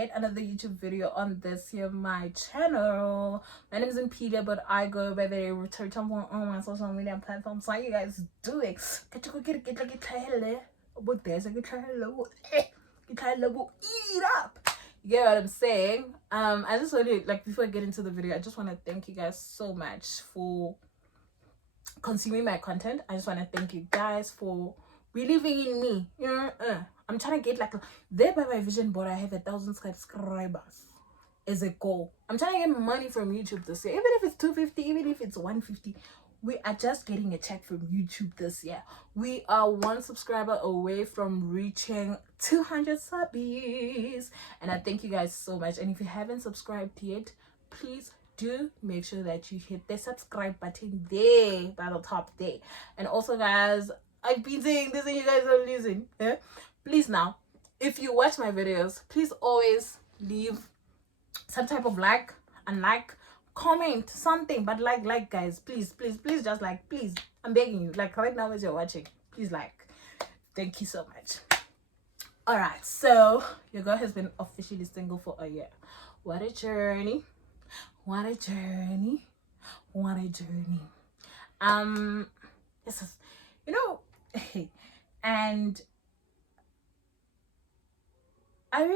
yet another YouTube video on this here my channel. My name is Impedia, but I go by the return on my social media platforms. How you guys doing? Get eat it up. You get what I'm saying? I just want to, like, before I get into the video, I just want to thank you guys so much for consuming my content. I just want to thank you guys for believing in me. I'm trying to get, like, there by my vision board I have 1,000 subscribers as a goal. I'm trying to get money from YouTube this year, even if it's 250, even if it's 150. We are just getting a check from YouTube this year. We are 1 subscriber away from reaching 200 subbies, and I thank you guys so much. And if you haven't subscribed yet, please do make sure that you hit the subscribe button there by the top there. And also, guys, I've been saying this and you guys don't listen. Please, now, if you watch my videos, please always leave some type of like, unlike, comment, something. But like, guys, please, just like, please, I'm begging you, like, right now as you're watching, please like. Thank you so much. All right, so your girl has been officially single for a year. What a journey. What a journey. What a journey. This is, and I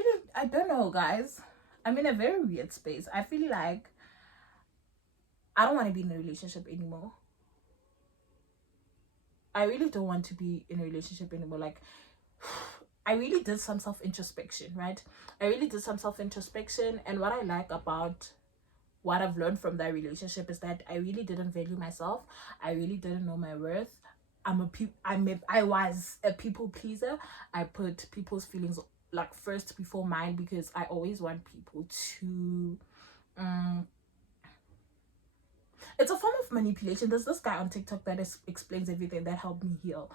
don't know, guys. I'm in a very weird space. I feel like I don't want to be in a relationship anymore. I really don't want to be in a relationship anymore. Like, I really did some self-introspection, right? I really did some self-introspection, and what I like about what I've learned from that relationship is that I really didn't value myself. I really didn't know my worth. I was a people pleaser. I put people's feelings, like, first before mine, because I always want people to it's a form of manipulation. There's this guy on TikTok that explains everything, that helped me heal.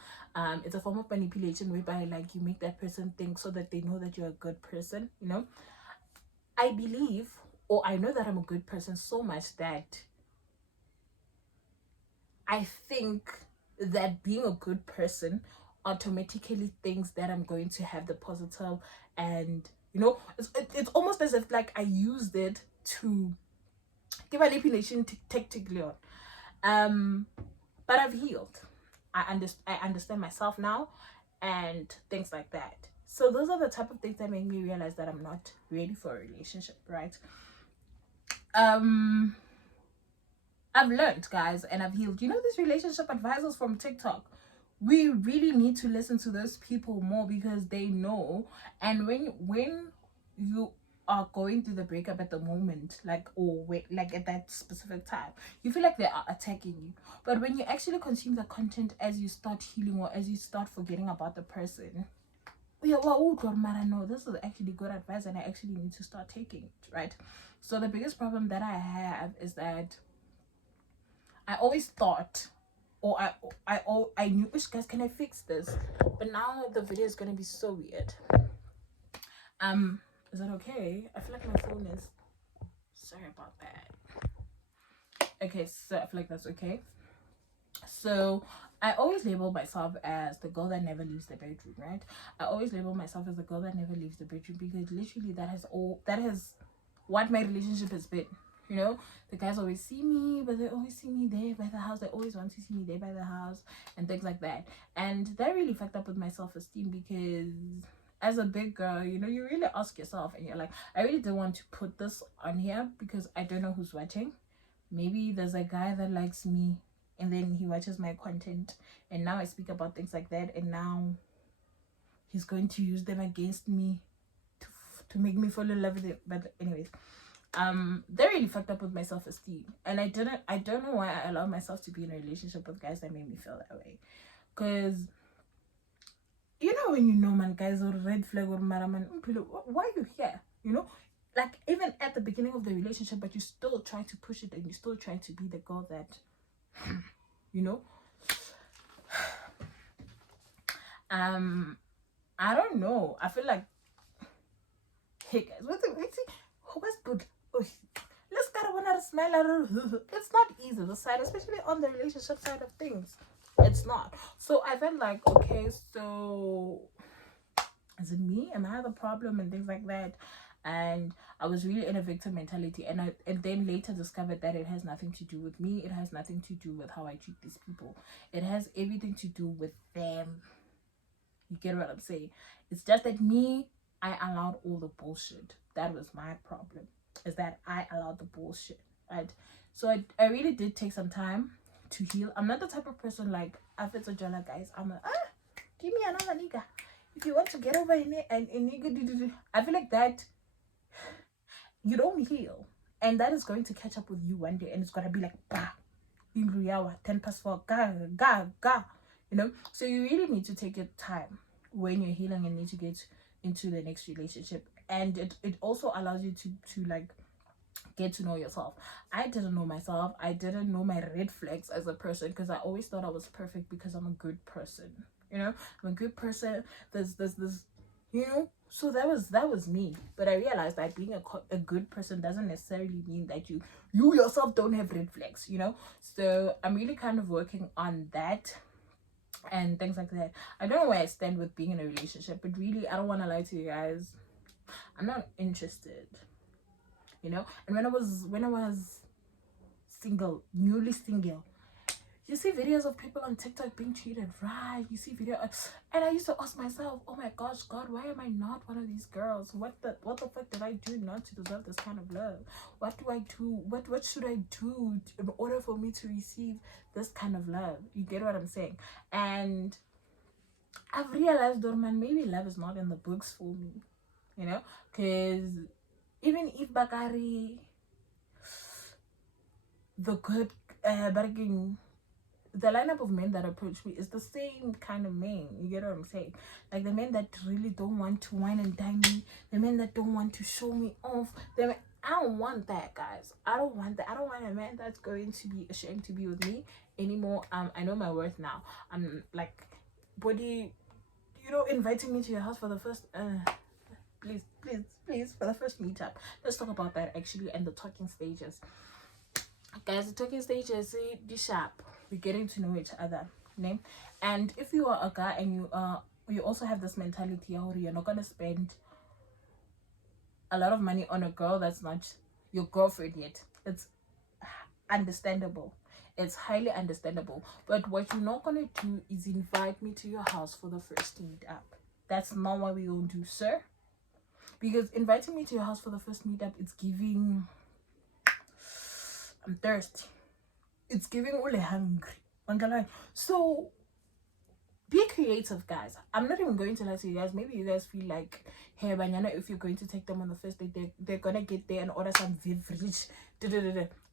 It's a form of manipulation whereby, like, you make that person think so that they know that you're a good person. I believe, or I know that I'm a good person so much that I think that being a good person automatically thinks that I'm going to have the positive, and it's almost as if, like, I used it to give manipulation tactically on. But I've healed. I understand myself now and things like that. So those are the type of things that make me realize that I'm not ready for a relationship, right? I've learned, guys, and I've healed. These relationship advisors from TikTok, we really need to listen to those people more, because they know. And when you are going through the breakup at the moment, like at that specific time, you feel like they are attacking you. But when you actually consume the content as you start healing, or as you start forgetting about the person, no, this is actually good advice, and I actually need to start taking it, right? So the biggest problem that I have is that I always thought, or I knew, guys, can I fix this? But now the video is gonna be so weird. Is that okay? I feel like my phone is, sorry about that. Okay, so I feel like that's okay. So I always label myself as the girl that never leaves the bedroom, right? I always label myself as the girl that never leaves the bedroom, because literally that has what my relationship has been. The guys always see me, but they always see me there by the house. They always want to see me there by the house and things like that. And that really fucked up with my self-esteem, because as a big girl, you really ask yourself, and you're like, I really don't want to put this on here because I don't know who's watching. Maybe there's a guy that likes me, and then he watches my content, and now I speak about things like that, and now he's going to use them against me to make me fall in love with it. But anyways, they really fucked up with my self-esteem, and I don't know why I allowed myself to be in a relationship with guys that made me feel that way. Because when man, guys, or red flag, or man, why are you here? Like, even at the beginning of the relationship, but you still try to push it, and you still try to be the girl that I don't know. I feel like, hey guys, what's good? Oh, let's gotta want to smile. It's not easy, the side, especially on the relationship side of things. It's not. So I felt like, okay, so is it me? Am I the problem? And things like that. and I was really in a victim mentality, and then later discovered that it has nothing to do with me. It has nothing to do with how I treat these people. It has everything to do with them. You get what I'm saying? It's just that me, I allowed all the bullshit. That was my problem. Is that I allowed the bullshit, right? So I really did take some time to heal. I'm not the type of person like after Jala guys. I'm like, give me another nigga. If you want to get over in it and nigga, I feel like that you don't heal, and that is going to catch up with you one day, and it's gonna be like bah, 10 past 4, ga. You know, so you really need to take your time when you're healing and need to get into the next relationship, and it also allows you to like get to know yourself. I didn't know myself. I didn't know my red flags as a person, because I always thought I was perfect because I'm a good person. You know, I'm a good person. There's you know, so that was me. But I realized that being a good person doesn't necessarily mean that you yourself don't have red flags, you know. So I'm really kind of working on that and things like that. I don't know where I stand with being in a relationship, but really I don't want to lie to you guys, I'm not interested, you know. And when I was single, newly single, you see videos of people on TikTok being treated right. You see videos, and I used to ask myself, "Oh my gosh, God, why am I not one of these girls? What the fuck did I do not to deserve this kind of love? What do I do? What should I do in order for me to receive this kind of love?" You get what I'm saying? And I've realized, Dorman, maybe love is not in the books for me. You know, because even if Bakari, the good, bargain, the lineup of men that approach me is the same kind of men. You get what I'm saying? Like the men that really don't want to wine and dine me, the men that don't want to show me off. I don't want that, guys. I don't want that. I don't want a man that's going to be ashamed to be with me anymore. I know my worth now. I'm like, body, you know, inviting me to your house for the first please for the first meetup. Let's talk about that actually, and the talking stages. Guys, the talking stages, the sharp, we're getting to know each other, name. And if you are a guy and you also have this mentality how you're not gonna spend a lot of money on a girl that's not your girlfriend yet, it's understandable. It's highly understandable. But what you're not gonna do is invite me to your house for the first meetup. That's not what we're gonna do, sir. Because inviting me to your house for the first meetup, it's giving I'm thirsty. It's giving all hungry. So be creative, guys. I'm not even going to lie to you guys. Maybe you guys feel like, hey, Banyana, if you're going to take them on the first date, they're gonna get there and order some beverage.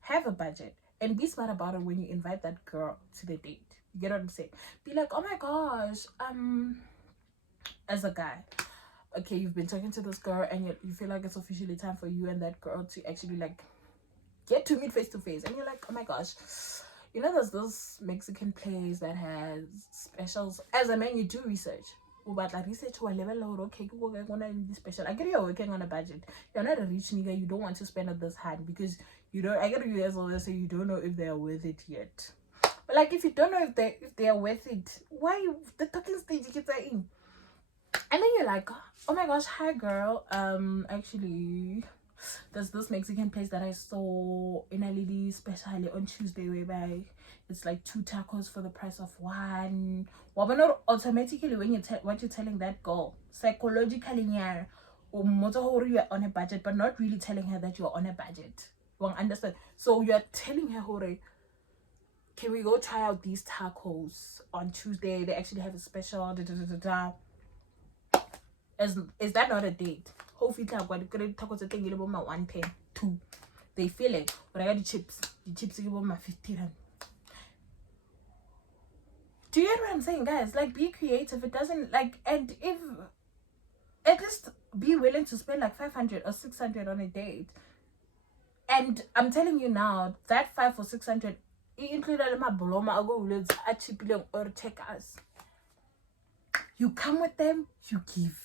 Have a budget and be smart about it when you invite that girl to the date. You get what I'm saying? Be like, oh my gosh, as a guy, okay, you've been talking to this girl and you feel like it's officially time for you and that girl to actually like get to meet face to face, and you're like, oh my gosh, you know, there's this Mexican place that has specials. As a man, you do research. But like research okay, special. I get you're working on a budget. You're not a rich nigga, you don't want to spend at this hand because you don't. I get you guys always say you don't know if they are worth it yet. But like if you don't know if they are worth it, why the talking stage you get in? And then you're like, oh my gosh, hi girl. Actually, there's this Mexican place that I saw in a lady especially on Tuesday whereby it's like 2 tacos for the price of 1. Well, but not automatically when what you're telling that girl psychologically, yeah, or you are on a budget, but not really telling her that you're on a budget. You understand? So you're telling her, Hore, can we go try out these tacos on Tuesday? They actually have a special. Is that not a date? Hopefully, tacos are taking about my 110, 2. They feel it, but I got the chips. The chips are about my 50 rand. Do you get what I'm saying, guys? Like, be creative. It doesn't like, and if at least be willing to spend like 500 or 600 on a date. And I'm telling you now, that 500 or 600, included my boloma, or take us. You come with them, you give.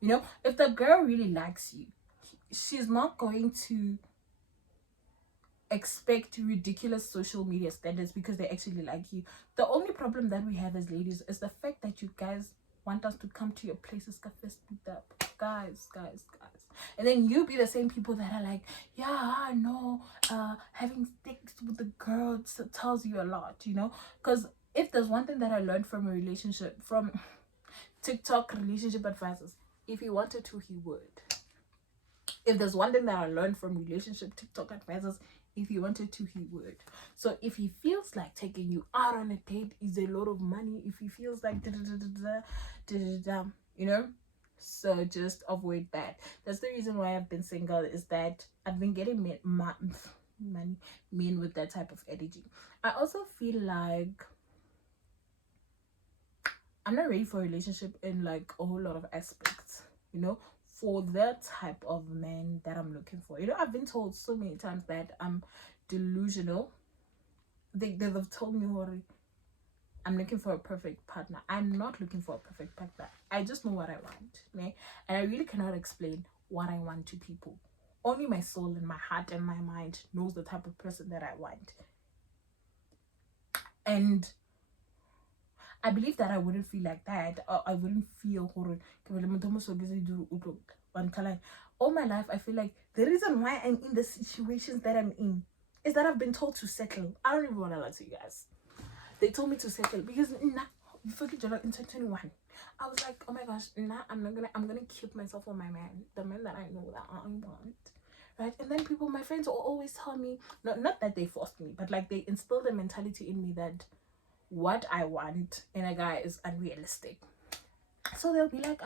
You know, if the girl really likes you, she's not going to expect ridiculous social media standards because they actually like you. The only problem that we have as ladies is the fact that you guys want us to come to your places, fist up, guys. And then you be the same people that are like, yeah, no, having sex with the girls tells you a lot, you know? Because if there's one thing that I learned from a relationship, from TikTok relationship advisors, if he wanted to, he would. If there's one thing that I learned from relationship TikTok advisors, if he wanted to, he would. So if he feels like taking you out on a date is a lot of money, if he feels like you know, so just avoid that. That's the reason why I've been single, is that I've been getting men with that type of energy. I also feel like I'm not ready for a relationship in like a whole lot of aspects, you know, for the type of man that I'm looking for. You know, I've been told so many times that I'm delusional. They've told me, Hori, I'm looking for a perfect partner. I'm not looking for a perfect partner. I just know what I want. Okay? And I really cannot explain what I want to people. Only my soul and my heart and my mind knows the type of person that I want. And I believe that I wouldn't feel like that. I wouldn't feel horror. All my life, I feel like the reason why I'm in the situations that I'm in is that I've been told to settle. I don't even want to lie to you guys. They told me to settle because before in 2021, I was like, oh my gosh, I'm gonna keep myself for my man, the man that I know that I want. Right? And then people, my friends will always tell me, not that they forced me, but like they instilled the mentality in me that what I want in a guy is unrealistic. So they'll be like,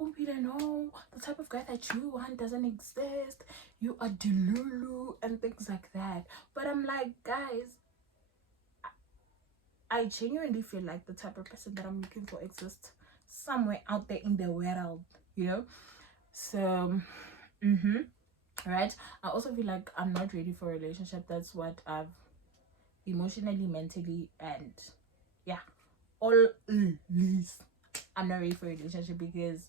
oh, Peter, no, the type of guy that you want doesn't exist. You are delulu and things like that. But I'm like, guys, I genuinely feel like the type of person that I'm looking for exists somewhere out there in the world, you know? So, right? I also feel like I'm not ready for a relationship. That's what I've emotionally, mentally, and yeah, all least I'm not ready for a relationship because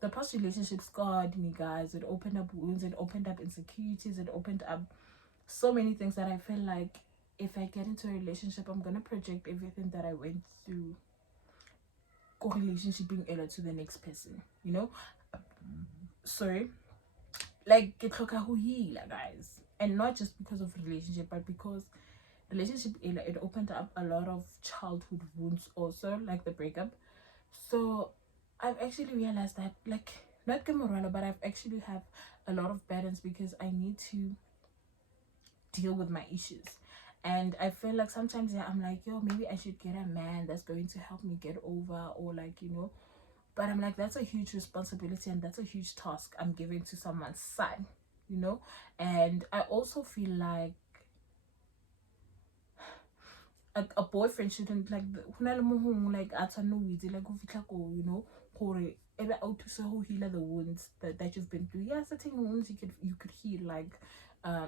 the past relationship scarred me, guys. It opened up wounds, it opened up insecurities, it opened up so many things that I feel like if I get into a relationship, I'm gonna project everything that I went through relationship being to the next person, you know? Sorry. Like get who heal, guys. And not just because of relationship, but because relationship it opened up a lot of childhood wounds also, like the breakup. So I've actually realized that, like, not Gamorala, but I've actually have a lot of burdens because I need to deal with my issues. And I feel like sometimes, yeah, I'm like, yo, maybe I should get a man that's going to help me get over, or like, you know, but I'm like, that's a huge responsibility and that's a huge task I'm giving to someone's son, you know. And I also feel like a boyfriend shouldn't like at no easy like you know, out to so heal the wounds that you've been through. Yeah, certain wounds you could heal, like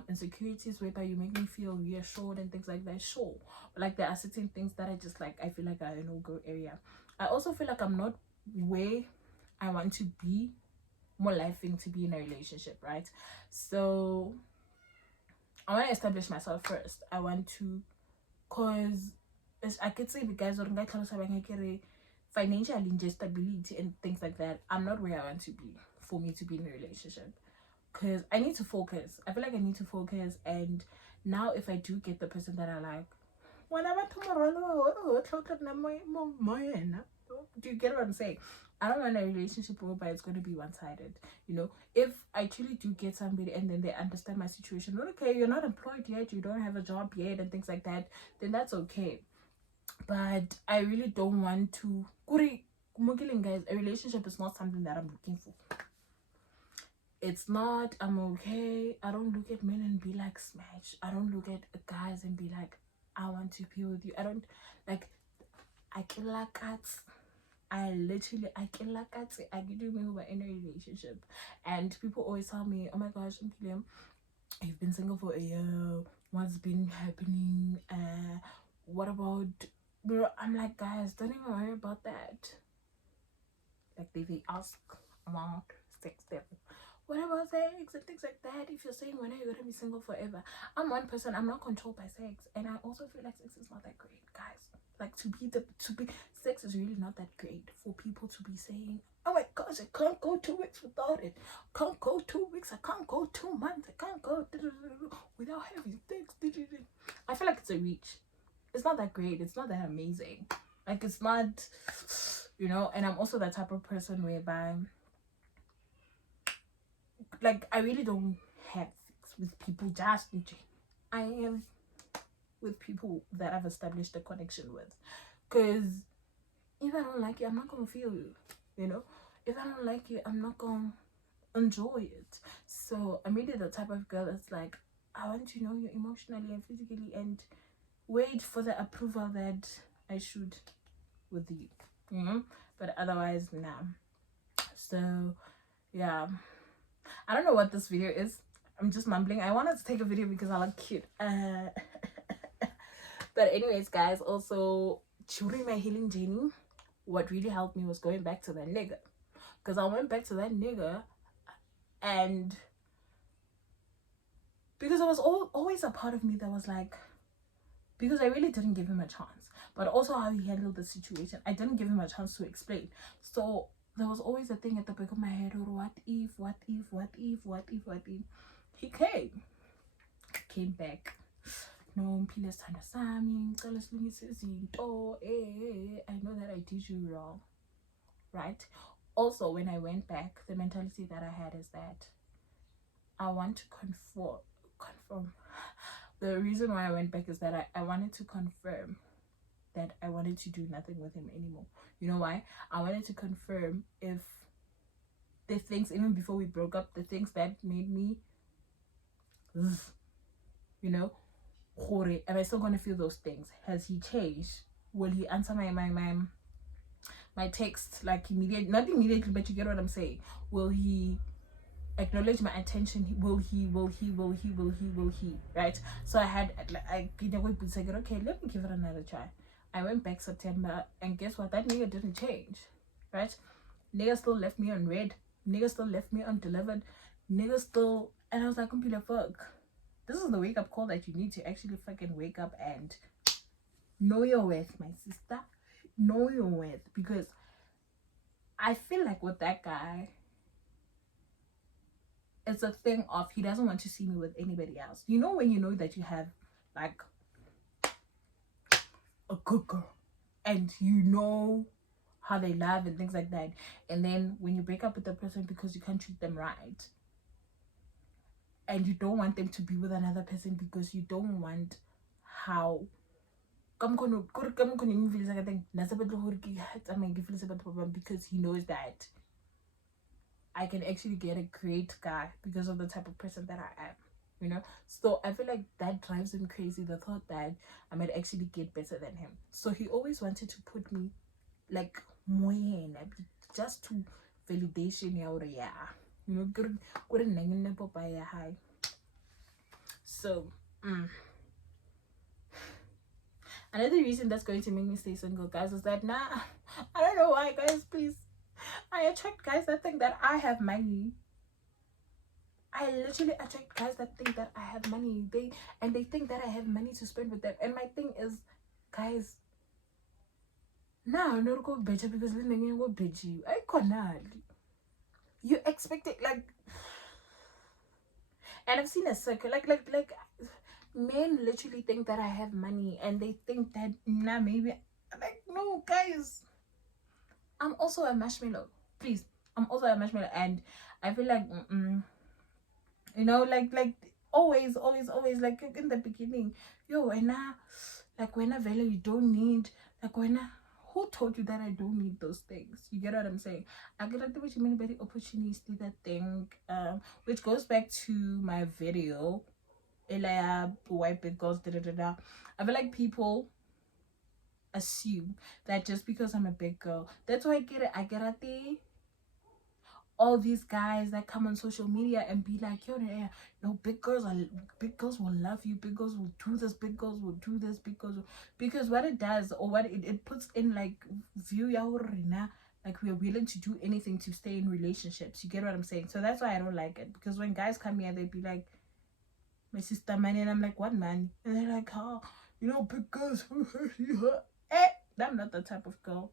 insecurities whereby you make me feel reassured and things like that, sure. But like there are certain things that I just like, I feel like I no go area. I also feel like I'm not where I want to be, more likely to be in a relationship, right? So I want to establish myself first. I want to, cause I could say because of financial instability and things like that, I'm not where I want to be for me to be in a relationship. Because I need to focus. I feel like I need to focus. And now if I do get the person that I like, whenever tomorrow, do you get what I'm saying? I don't want a relationship whereby it's going to be one-sided. You know, if I truly do get somebody and then they understand my situation, okay, you're not employed yet, you don't have a job yet and things like that, then that's okay. But I really don't want to, guys, a relationship is not something that I'm looking for. It's not, I'm okay. I don't look at men and be like smash. I don't look at guys and be like, I want to be with you. I don't like, I kill like cats. I get me over in a relationship. And people always tell me, oh my gosh, you've been single for a year. What's been happening? What about, bro? I'm like, guys, don't even worry about that. Like they ask about sex level. What about sex and things like that? If you're saying when are you gonna be single forever? I'm one person, I'm not controlled by sex, and I also feel like sex is not that great, guys. Like to be sex is really not that great for people to be saying, oh my gosh, I can't go 2 weeks without it. Can't go 2 weeks. I can't go 2 months. I can't go without having sex. I feel like it's a reach. It's not that great. It's not that amazing. Like it's not, you know. And I'm also that type of person whereby, like, I really don't have sex with people just. I am with people that I've established a connection with, because if I don't like you, I'm not gonna feel you, you know. If I don't like you, I'm not gonna enjoy it. So I'm really the type of girl that's like, I want to know you emotionally and physically and wait for the approval that I should with you, you know. But otherwise, nah. So yeah, I don't know what this video is. I'm just mumbling. I wanted to take a video because I look cute. But anyways, guys, also during my healing journey, what really helped me was going back to that nigga, because I went back to that nigga, and because there was always a part of me that was like, because I really didn't give him a chance, but also how he handled the situation, I didn't give him a chance to explain. So there was always a thing at the back of my head, or what if he came back. No, mphile sithando sami, ngicela silungise izinto. I know that I did you wrong, right? Also, when I went back, the mentality that I had is that I want to confirm. The reason why I went back is that I wanted to confirm that I wanted to do nothing with him anymore. You know why? I wanted to confirm if the things, even before we broke up, the things that made me, you know, am I still gonna feel those things? Has he changed? Will he answer my text like immediately? Not immediately, but you get what I'm saying. Will he acknowledge my attention? Will he? Right? So I had okay, let me give it another try. I went back September, and guess what? That nigga didn't change, right? Nigga still left me on red. Nigga still left me undelivered. Nigga still, and I was like, computer, fuck. This is the wake up call that you need to actually fucking wake up and know your worth, my sister. Know your worth, because I feel like with that guy, it's a thing of he doesn't want to see me with anybody else. You know, when you know that you have like a good girl and you know how they love and things like that, and then when you break up with the person because you can't treat them right, and you don't want them to be with another person because you don't want how because he knows that I can actually get a great guy because of the type of person that I am, you know. So I feel like that drives him crazy, the thought that I might actually get better than him. So he always wanted to put me like moyena, just to validation, yeah, you know, high. So another reason that's going to make me stay single, guys, is that I don't know why, guys, please, I attract guys that think that I have money. I literally attract guys that think that I have money. They think that I have money to spend with them. And my thing is, guys, no go better because then you go better. I can't. You expect it, like, and I've seen a circle like men literally think that I have money, and they think that maybe, like, no, guys, I'm also a marshmallow. Please, I'm also a marshmallow, and I feel like you know, like always, like in the beginning, when I value, you don't need, like, who told you that I don't need those things? You get what I'm saying? I get a which many very opportunistic that thing, which goes back to my video, Elia, white big girls, I feel like people assume that just because I'm a big girl, that's why I get at the all these guys that come on social media and be like, no, big girls will love you, big girls will do this, big girls will do this, because what it does, or what it puts in, like, view like we are willing to do anything to stay in relationships. You get what I'm saying? So that's why I don't like it, because when guys come here, they be like, my sister money, and I'm like, what money? And they're like, big girls will hurt you. I'm not the type of girl.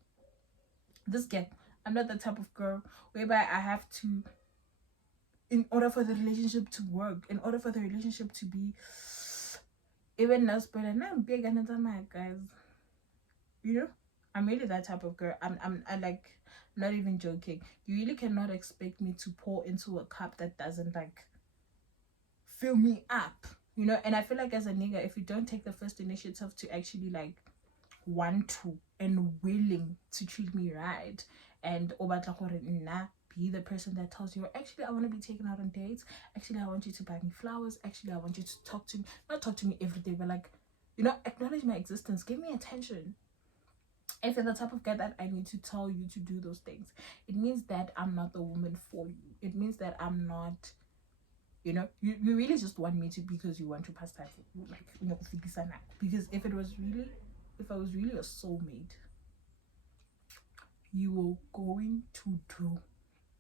This girl, I'm not the type of girl whereby I have to, in order for the relationship to work, in order for the relationship to be even nice, but I'm big and my guys. You know, I'm really that type of girl. I like, not even joking. You really cannot expect me to pour into a cup that doesn't like fill me up. You know, and I feel like as a nigga, if you don't take the first initiative to actually like want to and willing to treat me right, and be the person that tells you, actually, I want to be taken out on dates. Actually, I want you to buy me flowers. Actually, I want you to talk to me. Not talk to me every day, but like, you know, acknowledge my existence. Give me attention. If you're the type of guy that I need to tell you to do those things, it means that I'm not the woman for you. It means that I'm not, you know, you really just want me to because you want to pass time, like, you know, because if I was really a soulmate, you were going to do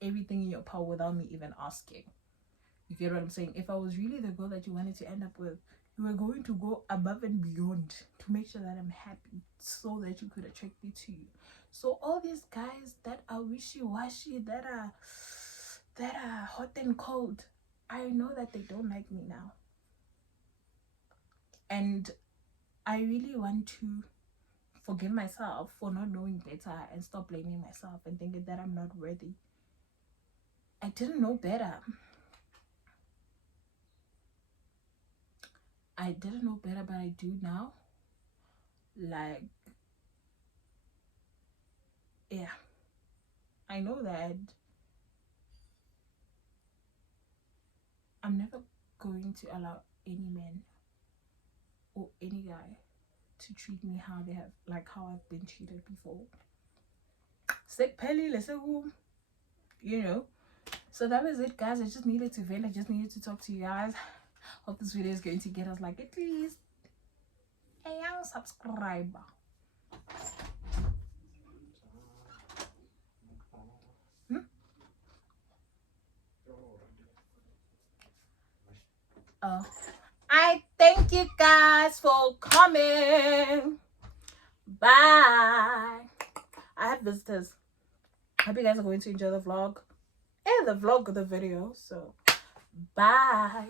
everything in your power without me even asking. You get what I'm saying? If I was really the girl that you wanted to end up with, you were going to go above and beyond to make sure that I'm happy so that you could attract me to you. So all these guys that are wishy-washy, that are hot and cold, I know that they don't like me now. And I really want to forgive myself for not knowing better and stop blaming myself and thinking that I'm not worthy. I didn't know better. I didn't know better, but I do now. Like, yeah, I know that I'm never going to allow any man or any guy to treat me how they have, like how I've been treated before. Sick pelly, let's say, you know. So that was it, guys. I just needed to vent. I just needed to talk to you guys. Hope this video is going to get us like at least a young subscriber. I thank you guys for coming. Bye. I have visitors. I hope you guys are going to enjoy the vlog and the video. So bye.